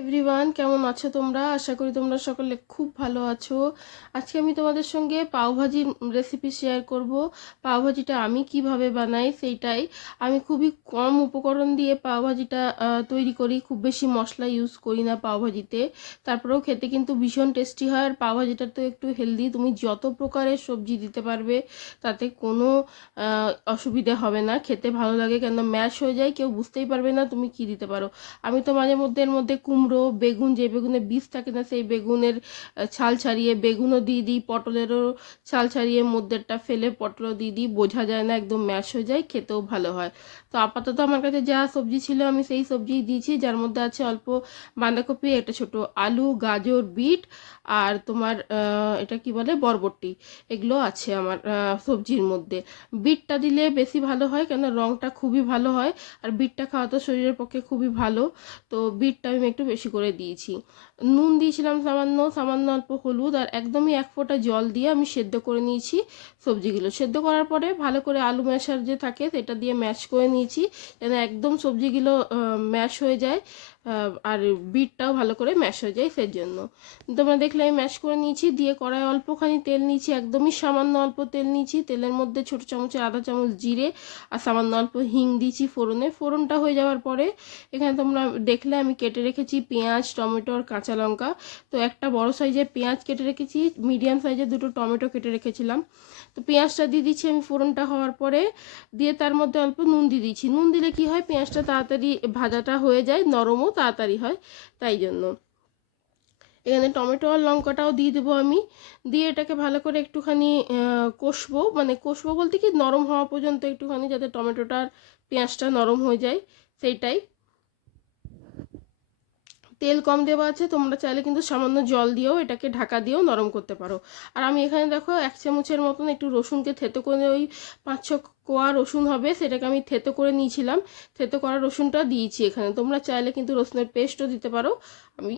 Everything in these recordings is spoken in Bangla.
এভরিওয়ান, কেমন আছো তোমরা? আশা করি তোমরা সকলে খুব ভালো আছো। আজকে আমি তোমাদের সঙ্গে পাওভাজির রেসিপি শেয়ার করব। পাওভাজিটা আমি কিভাবে বানাই সেইটাই। আমি খুবই কম উপকরণ দিয়ে পাওভাজিটা তৈরি করি, খুব বেশি মশলা ইউজ করি না পাওভাজিতে। তারপরেও খেতে কিন্তু ভীষণ টেস্টি হয়। আর পাওভাজিটা তো একটু হেলদি, তুমি যত প্রকারের সবজি দিতে পারবে তাতে কোনো অসুবিধা হবে না, খেতে ভালো লাগে। কেন ম্যাশ হয়ে যায়, কেউ বুঝতেই পারবে না তুমি কি দিতে পারো। আমি তো মাঝে মধ্যে এর মধ্যে কুমড়ো, বেগুন, যে বেগুনের বীজ থাকে না সেই বেগুনের ছাল ছাড়িয়ে বেগুনও দিয়ে দিই, পটলেরও ছাল ছাড়িয়ে মধ্যেরটা ফেলে পটলও দিয়ে দিই, বোঝা যায় না, একদম ম্যাশ হয়ে যায়, খেতেও ভালো হয়। তো আপাতত আমার কাছে যা সবজি ছিল আমি সেই সবজি দিয়েছি, যার মধ্যে আছে অল্প বাঁধাকপি, একটা ছোট আলু, গাজর, বিট, আর তোমার এটা কি বলে বরবটি, এগুলো আছে আমার সবজির মধ্যে। বিটটা দিলে বেশি ভালো হয়, কেন রঙটা খুবই ভালো হয়, আর বিটটা খাওয়া তো শরীরের পক্ষে খুবই ভালো। তো বিটটা আমি একটু বেশি করে দিয়েছি। নুন দিয়েছিলাম সামান্য, সামান্য অল্প হলুদ, আর একদমই এক ফোঁটা জল দিয়ে আমি সেদ্ধ করে নিয়েছি সবজিগুলো। সেদ্ধ করার পরে ভালো করে আলু ম্যাশার যে থাকে সেটা দিয়ে ম্যাশ করে নিয়েছি, যেন একদম সবজিগুলো ম্যাশ হয়ে যায়, আর বিটটাও ভালো করে ম্যাশ হয়ে যায়। সেই জন্য তোমরা দেখলে আমি ম্যাশ করে নিয়েছি। দিয়ে কড়াই অল্পখানি তেল নিয়েছি, একদমই সামান্য অল্প তেল নিয়েছি। তেলের মধ্যে ছোটো চামচের আধা চামচ জিরে আর সামান্য অল্প হিং দিয়েছি ফোড়নে। ফোড়নটা হয়ে যাওয়ার পরে এখানে তোমরা দেখলে আমি কেটে রেখেছি পেঁয়াজ, টমেটো আর কাঁচা লঙ্কা। তো একটা বড় সাইজের পেঁয়াজ কেটে রেখেছি, মিডিয়াম সাইজের দুটো টমেটো কেটে রেখেছিলাম। তো পেঁয়াজটা দিয়ে দিচ্ছি আমি ফোড়নটা হওয়ার পরে। দিয়ে তার মধ্যে অল্প নুন দিয়ে দিচ্ছি। নুন দিলে কি হয়, পেঁয়াজটা তাড়াতাড়ি ভাজাটা হয়ে যায়, নরমও তাড়াতাড়ি হয়, তাই জন্য। এখানে টমেটো আর লঙ্কাটাও দিয়ে দেবো আমি। দিয়ে এটাকে ভালো করে একটুখানি কষবো, মানে কষবো বলতে কি নরম হওয়া পর্যন্ত একটুখানি, যাতে টমেটোটা আর পেঁয়াজটা নরম হয়ে যায়, সেইটাই। তেল কম দেওয়া আছে, তোমরা চাইলে কিন্তু সামান্য জল দিয়েও এটাকে ঢাকা দিয়েও নরম করতে পারো। আর আমি এখানে দেখো 1 চামচের মতন একটু রসুনকে থেতো করে, ওই 5-6 কোয়া রসুন হবে, সেটাকে আমি থেতো করে নিয়েছিলাম। থেতো করা রসুনটা দিয়েছি এখানে। তোমরা চাইলে কিন্তু রসুনের পেস্টও দিতে পারো। আমি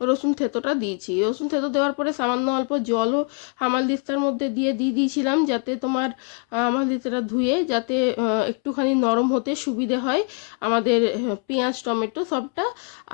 রসুন থেতোটা দিয়েছি। রসুন থেতো দেওয়ার পরে সামান্য অল্প জলও হামালদিস্তার মধ্যে দিয়ে দিয়েছিলাম, যাতে তোমার হামালদিস্তাটা ধুয়ে যাতে একটুখানি নরম হতে সুবিধে হয় আমাদের পেঁয়াজ টমেটো সবটা,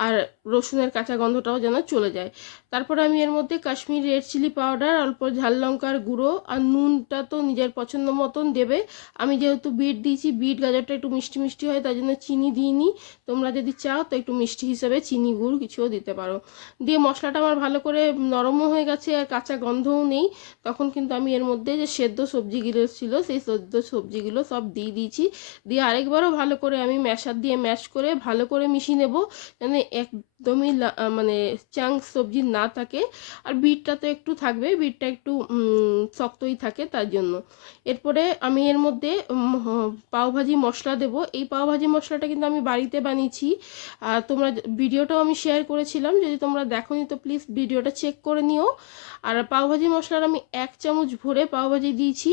আর রসুনের কাঁচা গন্ধটাও যেন চলে যায়। তারপরে আমি এর মধ্যে কাশ্মীরি রেড চিলি পাউডার, অল্প ঝাল লঙ্কার গুঁড়ো আর নুনটা তো নিজের পছন্দ মতন দেবে। আমি যেহেতু বিট দিয়েছি, বিট গাজরটা একটু মিষ্টি মিষ্টি হয়, তাই জন্য চিনি দিইনি। তোমরা যদি চাও তো একটু মিষ্টি হিসেবে চিনি গুড় কিছুও দিতে পারো। দিয়ে মশলাটা আমার ভালো করে নরমও হয়ে গেছে আর কাঁচা গন্ধও নেই। তখন কিন্তু আমি এর মধ্যে যে সেদ্ধ সবজিগুলো ছিল সেই সেদ্ধ সবজিগুলো সব দিয়ে দিয়েছি। দিয়ে আরেকবারও ভালো করে আমি ম্যাশার দিয়ে ম্যাশ করে ভালো করে মিশিয়ে নেব, যেন একদমই মানে চাং সবজি না থাকে। আর বিটটা তো একটু থাকবে, বিটটা একটু শক্তই থাকে, তার জন্য। এরপরে আমি এর মধ্যে পাওভাজি মশলা দেব। এই পাওভাজি মশলাটা কিন্তু আমি বাড়িতে বানিয়েছি। আর তোমরা ভিডিওটাও আমি শেয়ার করেছিলাম, যদি তোমরা দেখোনি তো প্লিজ ভিডিওটা চেক করে নিও। আর পাওভাজি মশলার আমি 1 চামচ ভরে পাওভাজি দিয়েছি।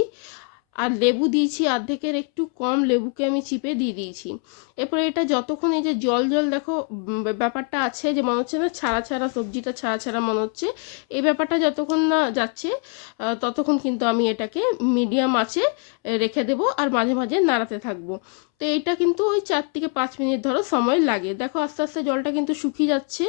আর লেবু দিয়েছি অর্ধেকের একটু কম, লেবুকে আমি চিপে দিয়ে দিয়েছি। এরপরে এটা যতক্ষণ এই যে জল জল দেখো ব্যাপারটা আছে, যে মনে হচ্ছে না ছাড়া ছাড়া, সবজিটা ছাড়া ছাড়া মনে হচ্ছে, এই ব্যাপারটা যতক্ষণ না যাচ্ছে ততক্ষণ কিন্তু আমি এটাকে মিডিয়াম আঁচে রেখে দেবো, আর মাঝে মাঝে নাড়াতে থাকবো। তো এইটা কিন্তু ওই 4 থেকে 5 মিনিট ধরো সময় লাগে। দেখো আস্তে আস্তে জলটা কিন্তু শুকিয়ে যাচ্ছে।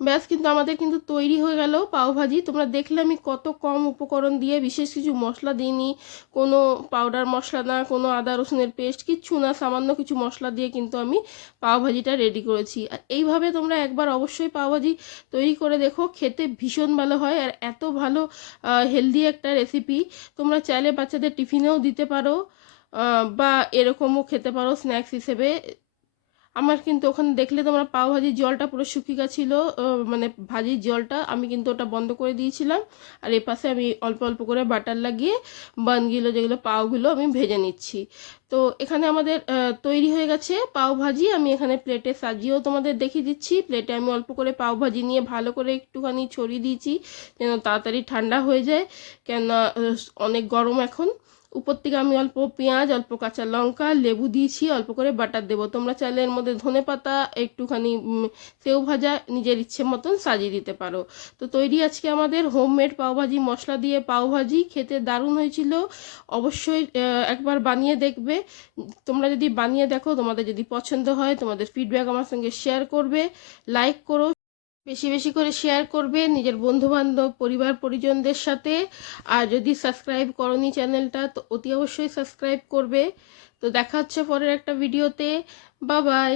ব্যাস, কিন্তু আমাদের কিন্তু তৈরি হয়ে গেল পাওভাজি। তোমরা দেখলে আমি কত কম উপকরণ দিয়ে, বিশেষ কিছু মশলা দিইনি, কোনো পাউডার মশলা না, কোনো আদা রসুনের পেস্ট, কিচ্ছু না, সামান্য কিছু মশলা দিয়ে কিন্তু আমি পাওভাজিটা রেডি করেছি। আর এইভাবে তোমরা একবার অবশ্যই পাওভাজি তৈরি করে দেখো, খেতে ভীষণ ভালো হয়। আর এত ভালো হেলদি একটা রেসিপি, তোমরা চাইলে বাচ্চাদের টিফিনেও দিতে পারো, বা এরকমও খেতে পারো স্ন্যাক্স হিসেবে। আমার কিন্তু ওখানে দেখলে তোমরা পাও ভাজির জলটা পুরো শুকিয়ে গেছিলো, মানে ভাজির জলটা আমি কিন্তু ওটা বন্ধ করে দিয়েছিলাম। আর এ পাশে আমি অল্প অল্প করে বাটার লাগিয়ে বানগুলো, যেগুলো পাওগুলো আমি ভেজে নিচ্ছি। তো এখানে আমাদের তৈরি হয়ে গেছে পাও ভাজি। আমি এখানে প্লেটে সাজিয়েও তোমাদের দেখিয়ে দিচ্ছি। প্লেটে আমি অল্প করে পাও ভাজি নিয়ে ভালো করে একটুখানি ছড়িয়ে দিয়েছি, যেন তাড়াতাড়ি ঠান্ডা হয়ে যায়, কেননা অনেক গরম এখন। উপর থেকে আমি অল্প পেঁয়াজ, অল্প কাঁচা লঙ্কা, লেবু দিয়েছি, অল্প করে বাটার দেবো। তোমরা চাইলে এর মধ্যে ধনেপাতা, একটুখানি সেও ভাজা নিজের ইচ্ছে মতন সাজিয়ে দিতে পারো। তো তৈরি আজকে আমাদের হোমমেড পাওভাজি, মশলা দিয়ে পাওভাজি, খেতে দারুণ হয়েছিল। অবশ্যই একবার বানিয়ে দেখবে। তোমরা যদি বানিয়ে দেখো, তোমাদের যদি পছন্দ হয়, তোমাদের ফিডব্যাক আমার সঙ্গে শেয়ার করবে, লাইক করো, বেশি বেশি করে শেয়ার করবে নিজের বন্ধুবান্ধব, পরিবার পরিজনদের সাথে। আর যদি সাবস্ক্রাইব করনি চ্যানেলটা, তো অতি অবশ্যই সাবস্ক্রাইব করবে। তো দেখা হচ্ছে পরের একটা ভিডিওতে। Bye bye.